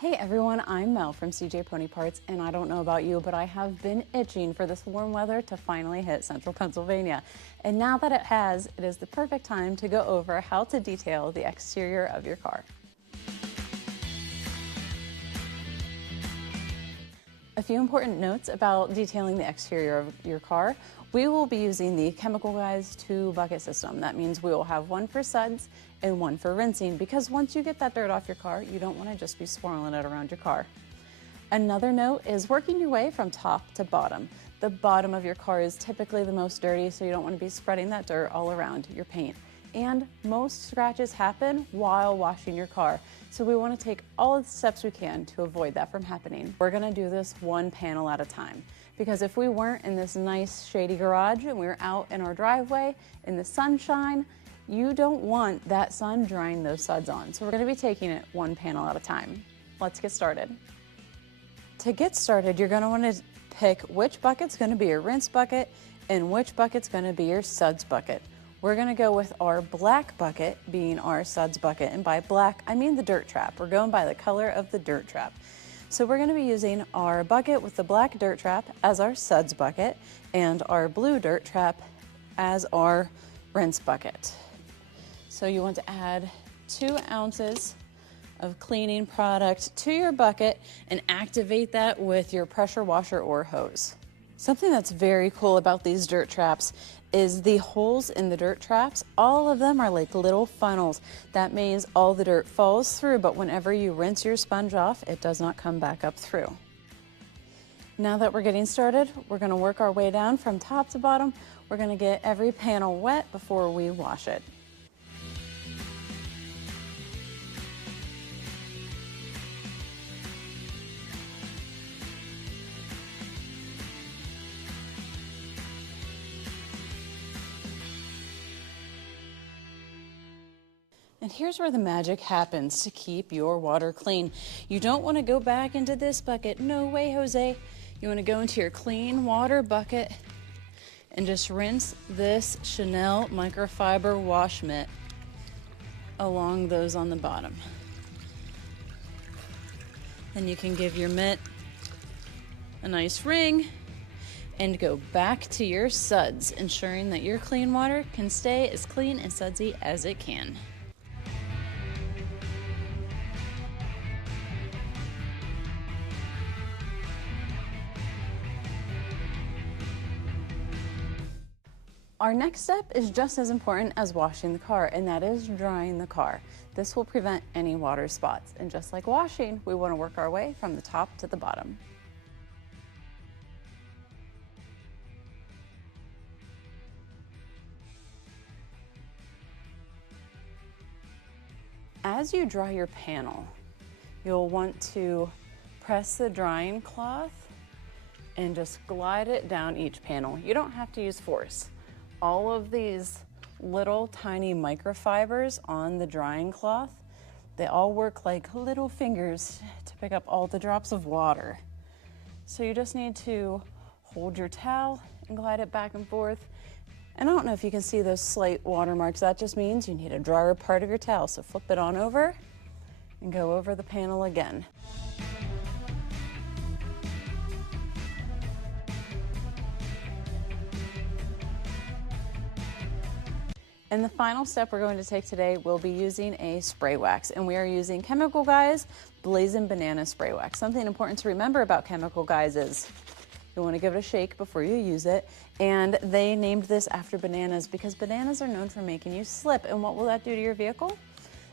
Hey everyone, I'm Mel from CJ Pony Parts, and I don't know about you, but I have been itching for this warm weather to finally hit central Pennsylvania. And now that it has, it is the perfect time to go over how to detail the exterior of your car. A few important notes about detailing the exterior of your car. We will be using the Chemical Guys 2-bucket system. That means we will have one for suds and one for rinsing, because once you get that dirt off your car, you don't want to just be swirling it around your car. Another note is working your way from top to bottom. The bottom of your car is typically the most dirty, so you don't want to be spreading that dirt all around your paint. And most scratches happen while washing your car, so we want to take all of the steps we can to avoid that from happening. We're going to do this one panel at a time, because if we weren't in this nice shady garage and we were out in our driveway in the sunshine, you don't want that sun drying those suds on. So we're going to be taking it one panel at a time. Let's get started. To get started, you're going to want to pick which bucket's going to be your rinse bucket and which bucket's going to be your suds bucket. We're going to go with our black bucket being our suds bucket, and by black I mean the dirt trap. We're going by the color of the dirt trap. So we're going to be using our bucket with the black dirt trap as our suds bucket and our blue dirt trap as our rinse bucket. So you want to add 2 ounces of cleaning product to your bucket and activate that with your pressure washer or hose. Something that's very cool about these dirt traps is the holes in the dirt traps. All of them are like little funnels. That means all the dirt falls through, but whenever you rinse your sponge off, it does not come back up through. Now that we're getting started, we're going to work our way down from top to bottom. We're going to get every panel wet before we wash it. And here's where the magic happens to keep your water clean. You don't want to go back into this bucket. No way, Jose. You want to go into your clean water bucket and just rinse this Chanel microfiber wash mitt along those on the bottom. Then you can give your mitt a nice wring and go back to your suds, ensuring that your clean water can stay as clean and sudsy as it can. Our next step is just as important as washing the car, and that is drying the car. This will prevent any water spots, and just like washing, we want to work our way from the top to the bottom. As you dry your panel, you'll want to press the drying cloth and just glide it down each panel. You don't have to use force. All of these little tiny microfibers on the drying cloth, they all work like little fingers to pick up all the drops of water. So you just need to hold your towel and glide it back and forth. And I don't know if you can see those slight watermarks. That just means you need a drier part of your towel. So flip it on over and go over the panel again. And the final step we're going to take today will be using a spray wax, and we are using Chemical Guys Blazing Banana Spray Wax. Something important to remember about Chemical Guys is you want to give it a shake before you use it, and they named this after bananas because bananas are known for making you slip. And what will that do to your vehicle?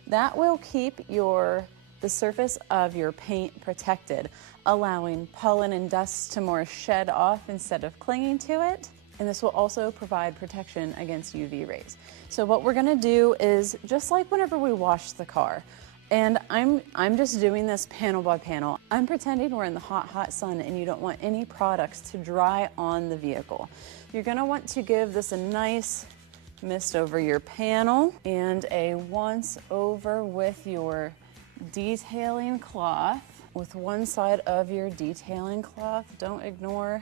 That will keep the surface of your paint protected, allowing pollen and dust to more shed off instead of clinging to it. And this will also provide protection against UV rays. So what we're gonna do is just like whenever we wash the car, and I'm just doing this panel by panel. I'm pretending we're in the hot sun and you don't want any products to dry on the vehicle. You're gonna want to give this a nice mist over your panel and a once over with your detailing cloth. With one side of your detailing cloth, don't ignore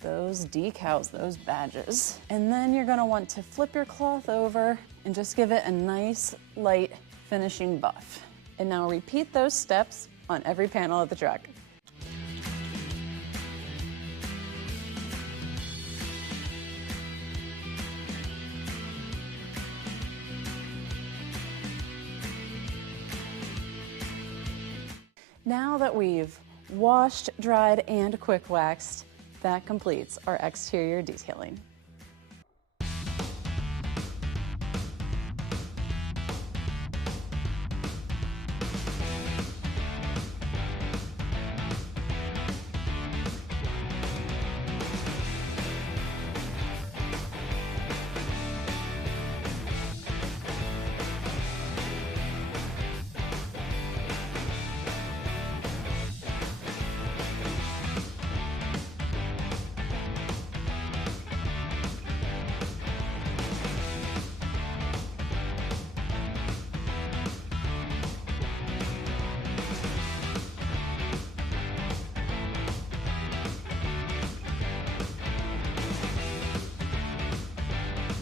those decals, those badges. And then you're gonna want to flip your cloth over and just give it a nice light finishing buff. And now repeat those steps on every panel of the truck. Now that we've washed, dried, and quick waxed, that completes our exterior detailing.